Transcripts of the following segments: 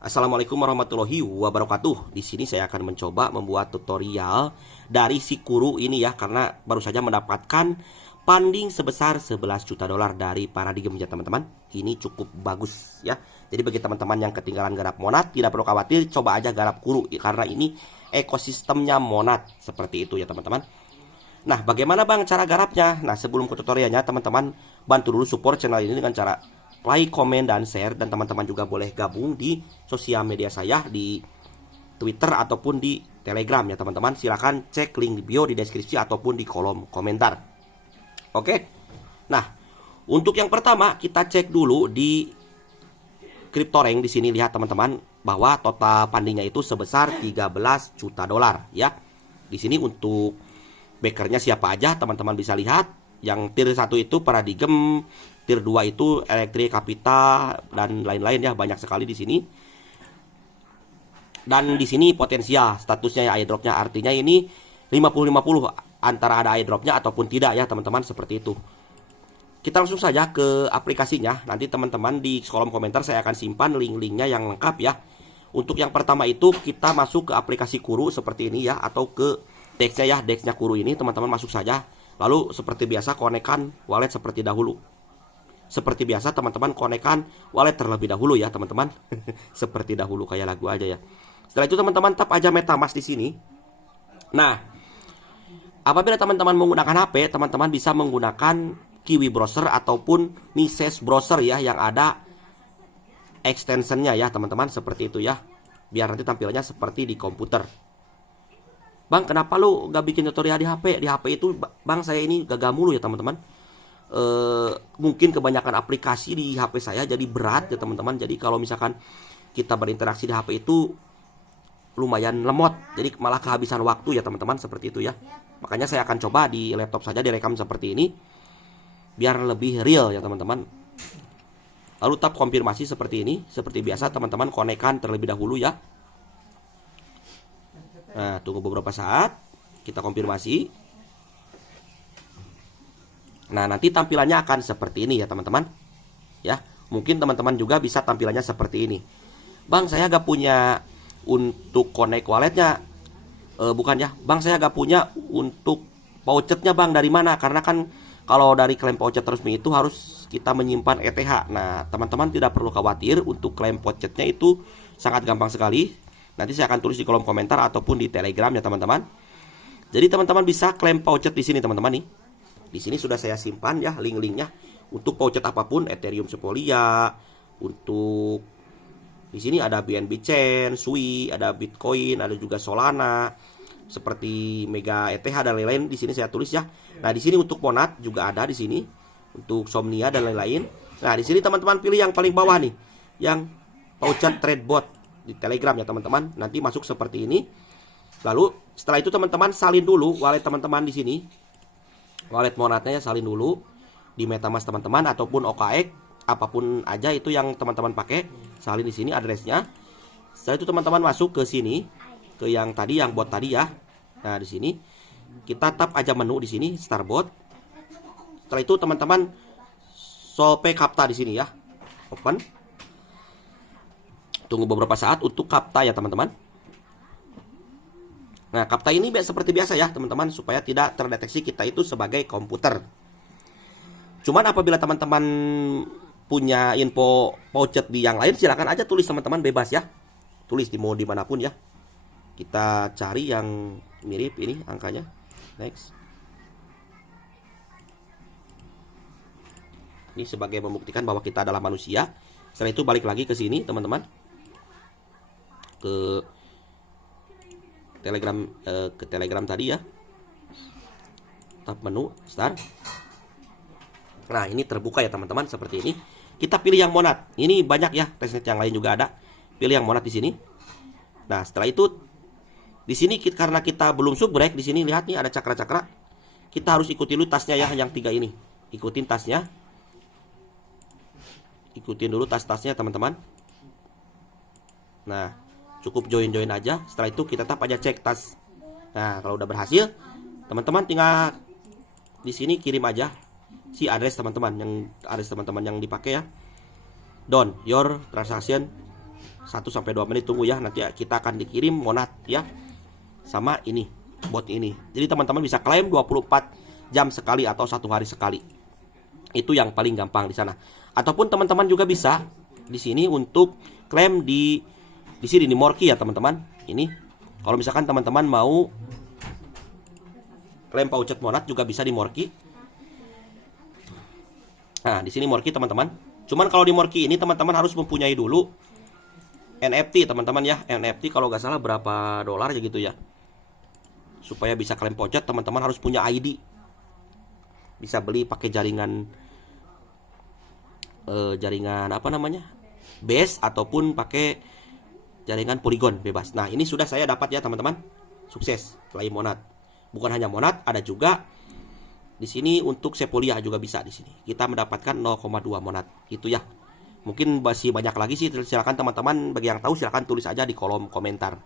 Assalamualaikum warahmatullahi wabarakatuh. Di sini saya akan mencoba membuat tutorial dari si Kuru ini ya, karena baru saja mendapatkan funding sebesar 11 juta dolar dari Paradigm ya teman-teman. Ini cukup bagus ya. Jadi bagi teman-teman yang ketinggalan garap Monad, tidak perlu khawatir, coba aja garap Kuru karena ini ekosistemnya Monad seperti itu ya teman-teman. Nah, bagaimana Bang cara garapnya? Nah, sebelum ke tutorialnya teman-teman bantu dulu support channel ini dengan cara like, komen, dan share. Dan teman-teman juga boleh gabung di sosial media saya di Twitter ataupun di Telegram ya teman-teman. Silahkan cek link di bio, di deskripsi ataupun di kolom komentar. Oke. Nah, untuk yang pertama kita cek dulu di CryptoRank. Di sini lihat teman-teman bahwa total fundingnya itu sebesar 13 juta dolar ya. Di sini untuk backernya siapa aja teman-teman bisa lihat. Yang tier 1 itu Paradigm, tier 2 itu Electric Capital dan lain-lain ya, banyak sekali di sini. Dan di sini potensial statusnya ya airdropnya, artinya ini 50-50 antara ada airdropnya ataupun tidak ya teman-teman, seperti itu. Kita langsung saja ke aplikasinya. Nanti teman-teman di kolom komentar saya akan simpan link-linknya yang lengkap ya. Untuk yang pertama itu kita masuk ke aplikasi Kuru seperti ini ya, atau ke DEX-nya ya, DEX-nya Kuru ini teman-teman masuk saja. Lalu seperti biasa konekkan wallet seperti dahulu. Seperti biasa teman-teman konekkan wallet terlebih dahulu ya teman-teman. Seperti dahulu kayak lagu aja ya. Setelah itu teman-teman tap aja MetaMask di sini. Nah, apabila teman-teman menggunakan HP, teman-teman bisa menggunakan Kiwi browser ataupun Mises browser ya, yang ada extensionnya ya teman-teman, seperti itu ya. Biar nanti tampilannya seperti di komputer. Bang, kenapa lu gak bikin tutorial di HP? Di HP itu bang saya ini gagal mulu ya teman-teman. Mungkin kebanyakan aplikasi di HP saya jadi berat ya teman-teman. Jadi kalau misalkan kita berinteraksi di HP itu lumayan lemot, jadi malah kehabisan waktu ya teman-teman, seperti itu ya. Makanya saya akan coba di laptop saja direkam seperti ini biar lebih real ya teman-teman. Lalu tap konfirmasi seperti ini. Seperti biasa teman-teman konekkan terlebih dahulu ya. Nah, tunggu beberapa saat, kita konfirmasi. Nah, nanti tampilannya akan seperti ini ya teman-teman. Ya, mungkin teman-teman juga bisa tampilannya seperti ini. Bang, saya gak punya untuk connect walletnya. Bukan ya, bang saya gak punya untuk pouchetnya bang, dari mana? Karena kan kalau dari klaim pouchet resmi itu harus kita menyimpan ETH. Nah, teman-teman tidak perlu khawatir, untuk klaim pouchetnya itu sangat gampang sekali. Nanti saya akan tulis di kolom komentar ataupun di Telegram ya teman-teman. Jadi teman-teman bisa klaim pouchet di sini teman-teman nih. Di sini sudah saya simpan ya link-linknya untuk pouchet apapun, Ethereum Sepolia, untuk di sini ada BNB Chain, Sui, ada Bitcoin, ada juga Solana, seperti Mega ETH dan lain-lain. Di sini saya tulis ya. Nah, di sini untuk Monad juga ada di sini, untuk Somnia dan lain-lain. Nah, di sini teman-teman pilih yang paling bawah nih, yang pouchet trade bot di Telegram ya teman-teman. Nanti masuk seperti ini. Lalu setelah itu teman-teman salin dulu wallet teman-teman di sini. Wallet Monadnya ya salin dulu di MetaMask teman-teman ataupun OKX, apapun aja itu yang teman-teman pakai. Salin di sini addressnya. Setelah itu teman-teman masuk ke sini, ke yang tadi, yang bot tadi ya. Nah, di sini kita tap aja menu di sini start bot. Setelah itu teman-teman solve kapta di sini ya. Open. Tunggu beberapa saat untuk kapta ya teman-teman. Nah, kapta ini seperti biasa ya teman-teman, supaya tidak terdeteksi kita itu sebagai komputer. Cuman apabila teman-teman punya info pouchet di yang lain, silahkan aja tulis teman-teman, bebas ya. Tulis di mau dimanapun ya. Kita cari yang mirip ini angkanya. Next. Ini sebagai membuktikan bahwa kita adalah manusia. Setelah itu balik lagi ke sini teman-teman, ke Telegram tadi ya. Tap menu start. Nah, ini terbuka ya teman-teman seperti ini. Kita pilih yang Monad. Ini banyak ya, testnet yang lain juga ada. Pilih yang Monad di sini. Nah, setelah itu di sini karena kita belum subrek, di sini lihat nih ada cakra-cakra. Kita harus ikuti dulu tasnya ya, yang 3 ini. Ikutin tasnya. Ikutin dulu tas-tasnya teman-teman. Nah, cukup join aja. Setelah itu kita tap aja cek tas. Nah, kalau udah berhasil, teman-teman tinggal di sini kirim aja si address teman-teman yang dipakai ya. Done your transaction 1-2 menit tunggu ya. Nanti kita akan dikirim monat ya sama ini bot ini. Jadi teman-teman bisa klaim 24 jam sekali atau 1 hari sekali. Itu yang paling gampang di sana. Ataupun teman-teman juga bisa di sini untuk klaim di sini di Morki ya teman-teman. Ini kalau misalkan teman-teman mau klaim voucher monat juga bisa di Morki. Nah, di sini Morki teman-teman. Cuman kalau di Morki ini teman-teman harus mempunyai dulu NFT teman-teman ya. NFT kalau nggak salah berapa dolar ya gitu ya. Supaya bisa klaim voucher teman-teman harus punya ID. Bisa beli pakai jaringan apa namanya? Base ataupun pakai jaringan Polygon bebas. Nah, ini sudah saya dapat ya teman-teman. Sukses klaim monat. Bukan hanya monat, ada juga di sini untuk Sepolia juga bisa di sini. Kita mendapatkan 0,2 monat. Itu ya. Mungkin masih banyak lagi sih. Silakan teman-teman bagi yang tahu silakan tulis aja di kolom komentar.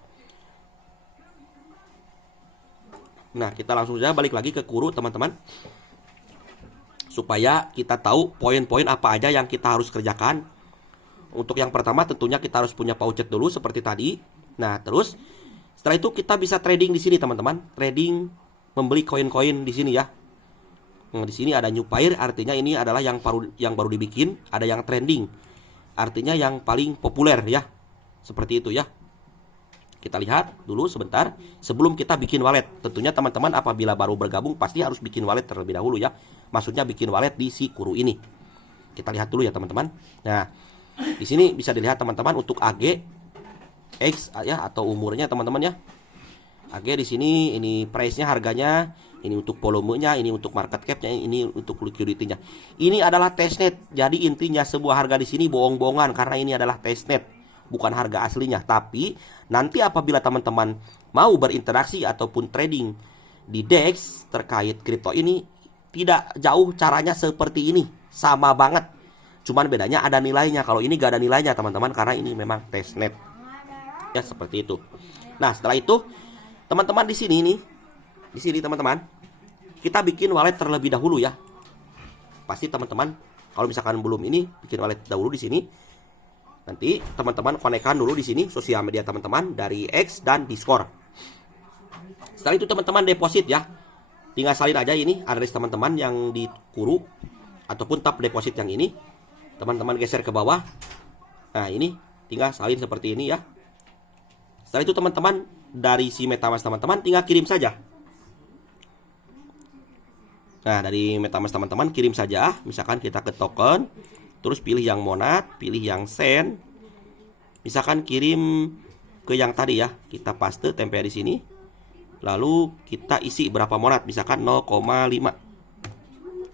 Nah, kita langsung saja balik lagi ke Kuru teman-teman. Supaya kita tahu poin-poin apa aja yang kita harus kerjakan. Untuk yang pertama tentunya kita harus punya voucher dulu seperti tadi. Nah, terus setelah itu kita bisa trading di sini teman-teman. Trading membeli koin-koin di sini ya. Nah, di sini ada new pair, artinya ini adalah yang baru dibikin, ada yang trending. Artinya yang paling populer ya. Seperti itu ya. Kita lihat dulu sebentar sebelum kita bikin wallet. Tentunya teman-teman apabila baru bergabung pasti harus bikin wallet terlebih dahulu ya. Maksudnya bikin wallet di si Kuru ini. Kita lihat dulu ya teman-teman. Nah, di sini bisa dilihat teman-teman untuk AG X ya atau umurnya teman-teman ya. AG di sini ini price-nya, harganya, ini untuk volumenya, ini untuk market cap-nya, ini untuk liquidity-nya. Ini adalah testnet. Jadi intinya sebuah harga di sini bohong-bohongan karena ini adalah testnet, bukan harga aslinya. Tapi nanti apabila teman-teman mau berinteraksi ataupun trading di DEX terkait kripto ini, tidak jauh caranya seperti ini, sama banget. Cuman bedanya ada nilainya. Kalau ini gak ada nilainya teman-teman karena ini memang testnet. Ya seperti itu. Nah, setelah itu teman-teman di sini nih, di sini teman-teman, kita bikin wallet terlebih dahulu ya. Pasti teman-teman kalau misalkan belum ini bikin wallet dahulu di sini. Nanti teman-teman konekkan dulu di sini sosial media teman-teman dari X dan Discord. Setelah itu teman-teman deposit ya. Tinggal salin aja ini address teman-teman yang di Kuru ataupun tab deposit yang ini. Teman-teman geser ke bawah. Nah, ini tinggal salin seperti ini ya. Setelah itu teman-teman dari si MetaMask teman-teman tinggal kirim saja. Nah, dari MetaMask teman-teman kirim saja. Misalkan kita ke token, terus pilih yang monat, pilih yang send. Misalkan kirim ke yang tadi ya. Kita paste tempel di sini. Lalu kita isi berapa monat, misalkan 0,5.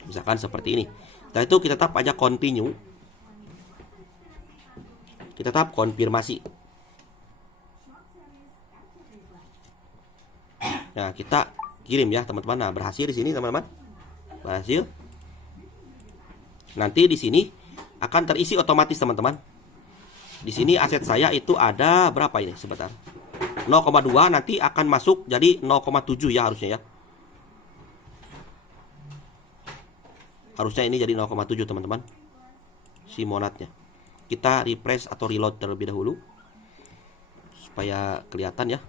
Misalkan seperti ini. Setelah itu kita tap aja continue. Kita tap konfirmasi. Nah, kita kirim ya teman-teman. Nah, berhasil di sini teman-teman. Berhasil. Nanti di sini akan terisi otomatis teman-teman. Di sini aset saya itu ada berapa ini? Sebentar. 0,2 nanti akan masuk jadi 0,7 ya harusnya ya. Harusnya ini jadi 0,7 teman-teman. Si monatnya. Kita refresh atau reload terlebih dahulu supaya kelihatan ya.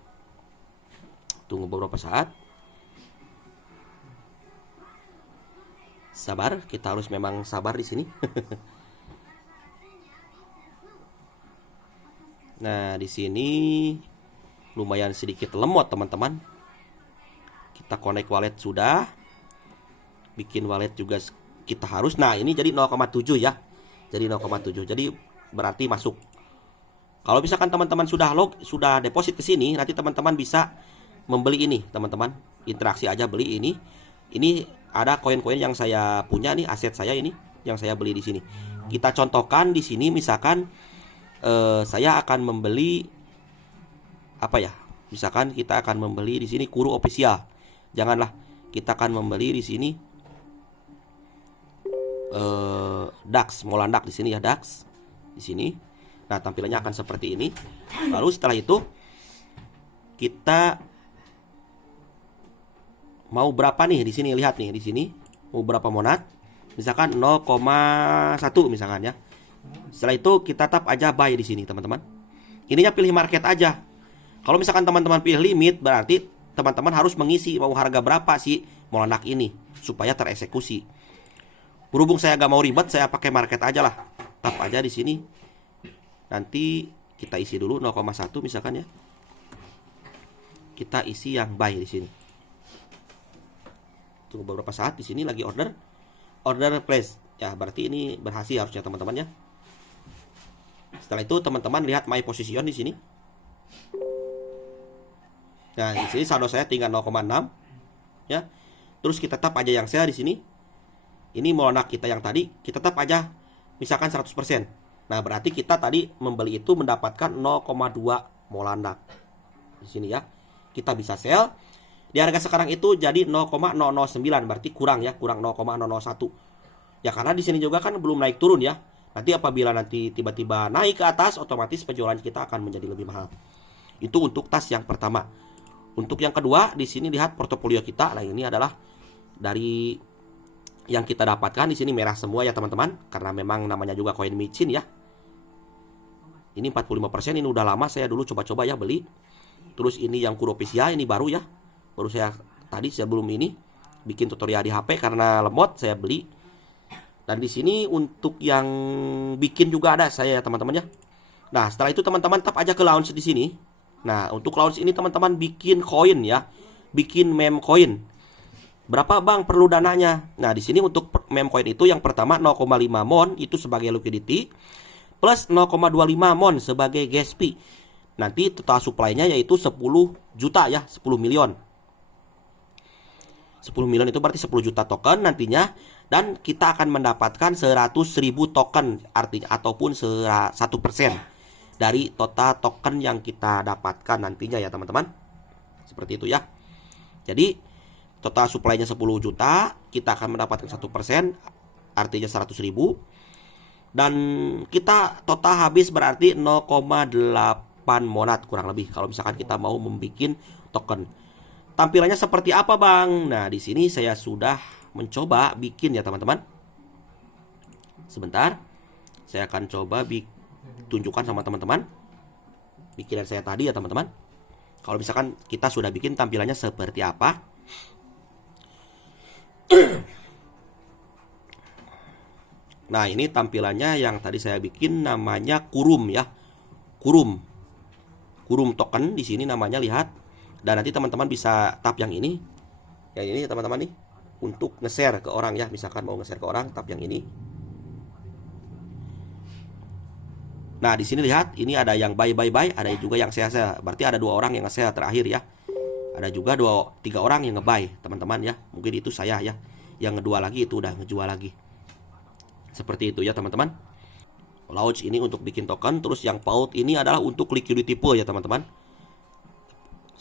Tunggu beberapa saat. Sabar, kita harus memang sabar di sini. Nah, di sini lumayan sedikit lemot teman-teman. Kita connect wallet sudah. Bikin wallet juga kita harus. Nah, ini jadi 0,7 ya. Jadi 0,7. Jadi berarti masuk. Kalau misalkan teman-teman sudah deposit ke sini, nanti teman-teman bisa membeli ini, teman-teman. Interaksi aja beli ini. Ini ada koin-koin yang saya punya nih, aset saya ini yang saya beli di sini. Kita contohkan di sini misalkan saya akan membeli apa ya? Misalkan kita akan membeli di sini Kuru official. Janganlah, kita akan membeli di sini DAX, Molandak di sini ya, DAX di sini. Nah, tampilannya akan seperti ini. Lalu setelah itu kita mau berapa nih di sini, lihat nih di sini mau berapa monat. Misalkan 0,1 misalkan ya. Setelah itu kita tap aja buy di sini, teman-teman. ininya pilih market aja. Kalau misalkan teman-teman pilih limit, berarti teman-teman harus mengisi mau harga berapa sih Molanak ini supaya tereksekusi. Berhubung saya gak mau ribet, saya pakai market aja lah. Tap aja di sini. Nanti kita isi dulu 0,1 misalkan ya. Kita isi yang buy di sini. Tunggu beberapa saat, di sini lagi order place. Ya, berarti ini berhasil harusnya teman-teman ya. Setelah itu teman-teman lihat my position di sini. Nah, di sini saldo saya tinggal 0,6 ya. Terus kita tap aja yang sell di sini. Ini Molanak kita yang tadi, kita tap aja misalkan 100%. Nah, berarti kita tadi membeli itu mendapatkan 0,2 Molanak. Di sini ya. Kita bisa sell. Di harga sekarang itu jadi 0,009, berarti kurang ya, kurang 0,001. Ya karena di sini juga kan belum naik turun ya. Nanti apabila nanti tiba-tiba naik ke atas, otomatis penjualan kita akan menjadi lebih mahal. Itu untuk tas yang pertama. Untuk yang kedua, di sini lihat portofolio kita. Nah, ini adalah dari yang kita dapatkan di sini merah semua ya teman-teman, karena memang namanya juga koin micin ya. Ini 45%, ini udah lama saya dulu coba-coba ya beli. Terus ini yang Kuropisia, ini baru ya. Baru saya tadi sebelum ini bikin tutorial di HP karena lemot saya beli. Dan di sini untuk yang bikin juga ada saya ya teman-teman ya. Nah, setelah itu teman-teman tap aja ke launch di sini. Nah, untuk launch ini teman-teman bikin koin ya. Bikin meme coin. Berapa Bang perlu dananya? Nah, di sini untuk meme coin itu yang pertama 0,5 mon itu sebagai liquidity plus 0,25 mon sebagai gas fee. Nanti total supply-nya yaitu 10 juta ya, 10 milion. 10 milion itu berarti 10 juta token nantinya, dan kita akan mendapatkan 100.000 token artinya ataupun 1% dari total token yang kita dapatkan nantinya ya teman-teman. Seperti itu ya. Jadi total supply-nya 10 juta, kita akan mendapatkan 1%, artinya 100.000. Dan kita total habis berarti 0,8 monat kurang lebih kalau misalkan kita mau membuat token. Tampilannya seperti apa Bang? Nah, di sini saya sudah mencoba bikin ya teman-teman. Sebentar. Saya akan coba tunjukkan sama teman-teman bikinan saya tadi ya teman-teman. Kalau misalkan kita sudah bikin tampilannya seperti apa. Nah, ini tampilannya yang tadi saya bikin namanya Kurum ya. Kurum token di sini namanya, lihat. Dan nanti teman-teman bisa tap yang ini. Yang ini teman-teman nih untuk nge-share ke orang ya. Misalkan mau nge-share ke orang, tap yang ini. Nah, di sini lihat, ini ada yang buy, ada juga yang sell. Berarti ada 2 orang yang nge-sell terakhir ya. Ada juga 3 orang yang nge-buy, teman-teman ya. Mungkin itu saya ya. Yang kedua lagi itu udah ngejual lagi. Seperti itu ya teman-teman. Launch ini untuk bikin token. Terus yang paut ini adalah untuk liquidity pool ya teman-teman.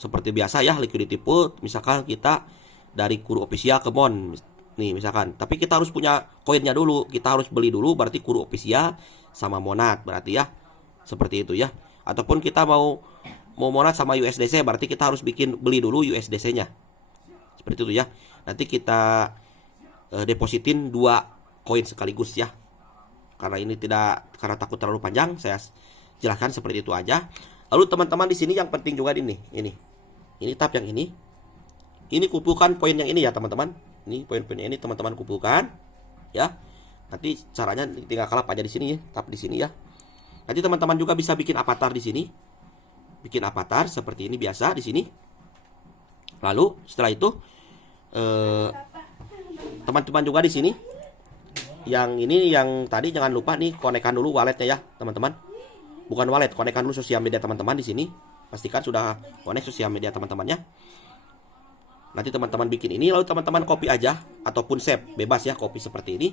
Seperti biasa ya, liquidity pool. Misalkan kita dari Kuropisia ke Mon nih misalkan. Tapi kita harus punya koinnya dulu. Kita harus beli dulu, berarti Kuropisia sama Monat berarti ya. Seperti itu ya. Ataupun kita mau Monat sama USDC, berarti kita harus beli dulu USDC-nya. Seperti itu ya. Nanti kita depositin 2 koin sekaligus ya. Karena ini karena takut terlalu panjang, saya jelaskan seperti itu aja. Lalu teman-teman di sini yang penting juga ini. Ini tab yang ini. Ini kumpulkan poin yang ini ya teman-teman. Ini poin-poinnya ini teman-teman kumpulkan ya. Nanti caranya tinggal kalap aja di sini ya, tap di sini ya. Nanti teman-teman juga bisa bikin avatar di sini. Bikin avatar seperti ini biasa di sini. Lalu setelah itu teman-teman juga di sini. Yang ini yang tadi jangan lupa nih konekkan dulu walletnya ya, teman-teman. Bukan wallet, konekkan dulu sosial media teman-teman di sini. Pastikan sudah konek sosial media teman-temannya. Nanti teman-teman bikin ini, lalu teman-teman copy aja ataupun save, bebas ya copy seperti ini.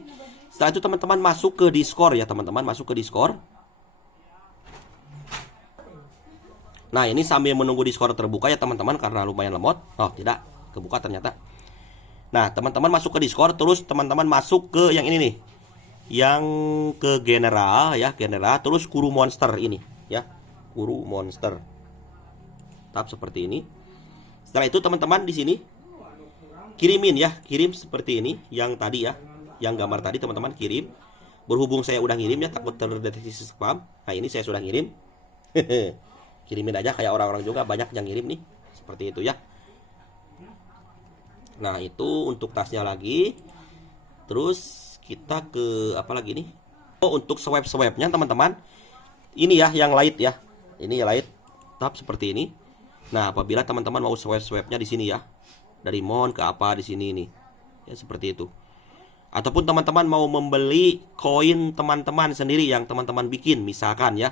Setelah itu teman-teman masuk ke Discord ya, teman-teman masuk ke Discord. Nah, ini sambil menunggu Discord terbuka ya teman-teman karena lumayan lemot. Oh, tidak, kebuka ternyata. Nah, teman-teman masuk ke Discord, terus teman-teman masuk ke yang ini nih. Yang ke general ya, general, terus Kuru Monster ini ya. Kuru Monster. Tap seperti ini. Setelah itu teman-teman di sini kirimin ya, kirim seperti ini yang tadi ya, yang gambar tadi teman-teman kirim. Berhubung saya udah ngirim ya, takut terdeteksi spam. Nah, ini saya sudah ngirim. Kirimin aja kayak orang-orang juga banyak yang ngirim nih. Seperti itu ya. Nah, itu untuk tasnya lagi. Terus kita ke apa lagi nih? Oh, untuk swipe-swipe-nya teman-teman. Ini ya yang light ya. Ini ya light. Tap seperti ini. Nah, apabila teman-teman mau swipe-swipe-nya di sini ya. Dari mon ke apa di sini nih. Ya seperti itu. Ataupun teman-teman mau membeli koin teman-teman sendiri yang teman-teman bikin, misalkan ya.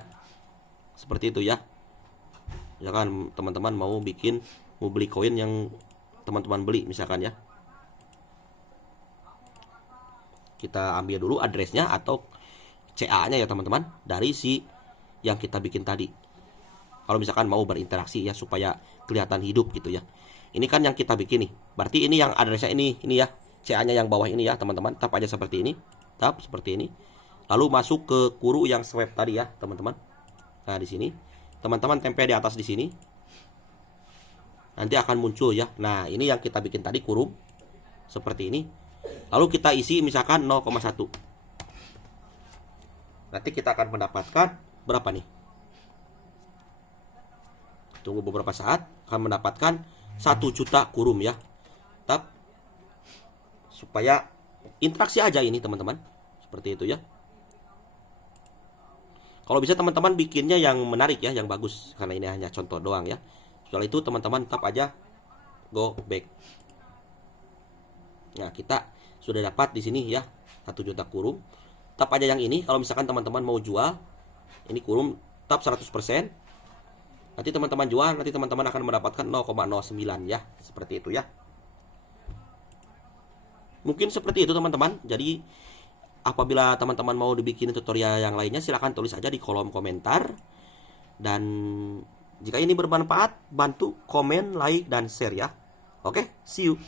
Seperti itu ya. Misalkan teman-teman mau beli koin yang teman-teman beli misalkan ya. Kita ambil dulu addressnya atau CA-nya ya teman-teman dari si yang kita bikin tadi. Kalau misalkan mau berinteraksi ya supaya kelihatan hidup gitu ya. Ini kan yang kita bikin nih. Berarti ini yang addressnya ini ya. CA-nya yang bawah ini ya teman-teman. Tap aja seperti ini. Tap seperti ini. Lalu masuk ke kuru yang swipe tadi ya teman-teman. Nah di sini teman-teman tempel di atas di sini. Nanti akan muncul ya. Nah ini yang kita bikin tadi kurung seperti ini. Lalu kita isi misalkan 0,1. Nanti kita akan mendapatkan berapa nih? Tunggu beberapa saat akan mendapatkan 1 juta kurum ya. Tap supaya interaksi aja ini teman-teman. Seperti itu ya. Kalau bisa teman-teman bikinnya yang menarik ya, yang bagus karena ini hanya contoh doang ya. Setelah itu teman-teman tap aja go back. Nah, kita sudah dapat di sini ya 1 juta kurum. Tap aja yang ini kalau misalkan teman-teman mau jual. Ini kurum tap 100%. Nanti teman-teman jual, nanti teman-teman akan mendapatkan 0,09 ya. Seperti itu ya. Mungkin seperti itu teman-teman. Jadi apabila teman-teman mau dibikin tutorial yang lainnya, silahkan tulis aja di kolom komentar. Dan jika ini bermanfaat, bantu komen, like, dan share ya. Oke, see you.